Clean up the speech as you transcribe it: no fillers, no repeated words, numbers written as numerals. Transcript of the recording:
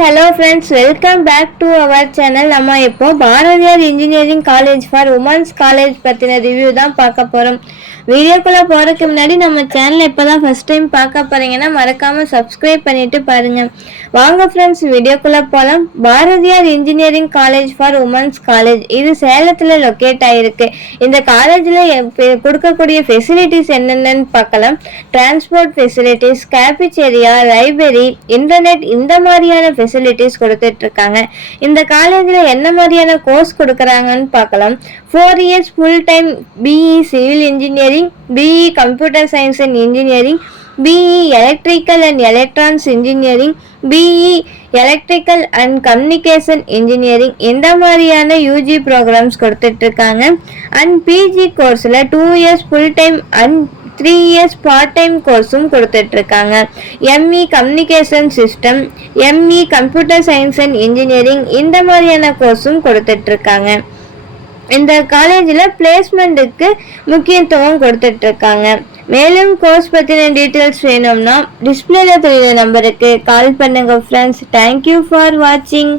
Hello friends, welcome back to our channel. நம்ம இப்போ Bharathiar engineering college for women's college பற்றின review தான் பார்க்க போகிறோம். வீடியோக்குள்ளே போகிறதுக்கு முன்னாடி நம்ம சேனலை இப்போ தான் ஃபஸ்ட் டைம் பார்க்க போகிறீங்கன்னா மறக்காமல் சப்ஸ்கிரைப் பண்ணிவிட்டு பாருங்கள். வாங்க ஃப்ரெண்ட்ஸ், வீடியோக்குள்ளே போகலாம். Bharathiyar engineering college for women's college இது சேலத்தில் லொக்கேட் ஆகிருக்கு. இந்த காலேஜில் கொடுக்கக்கூடிய ஃபெசிலிட்டிஸ் என்னென்னு பார்க்கலாம். டிரான்ஸ்போர்ட் ஃபெசிலிட்டிஸ், கேபிச்சேரியா, லைப்ரரி, இன்டர்நெட், இந்த மாதிரியான ஃபெசிலிட்டிஸ் கொடுத்துட்டு இருக்காங்க. இந்த காலேஜ்ல என்ன மாதிரியான கோர்ஸ் கொடுக்கறாங்கன்னு பார்க்கலாம். 4 years full time BE civil engineering, BE computer science and engineering, BE electrical and electronics engineering, BE electrical and communication engineering, இந்த மாதிரியான யூஜி ப்ரோக்ராம்ஸ் கொடுத்துட்டு இருக்காங்க. அண்ட் பிஜி கோர்ஸில் 2 years full time and 3 years part time கோர்ஸும் கொடுத்துட்டு இருக்காங்க. ME communication system, ME computer science and engineering, இந்த மாதிரியான கோர்ஸும் கொடுத்துட்டு இருக்காங்க. இந்த காலேஜில் பிளேஸ்மெண்ட்டுக்கு முக்கியத்துவம் கொடுத்துட்டு இருக்காங்க. மேலும் கோர்ஸ் பற்றின டீட்டெயில்ஸ் வேணும்னா டிஸ்பிளேல தெரியுற நம்பருக்கு கால் பண்ணுங்க ஃப்ரெண்ட்ஸ். தேங்க்யூ ஃபார் வாட்சிங்.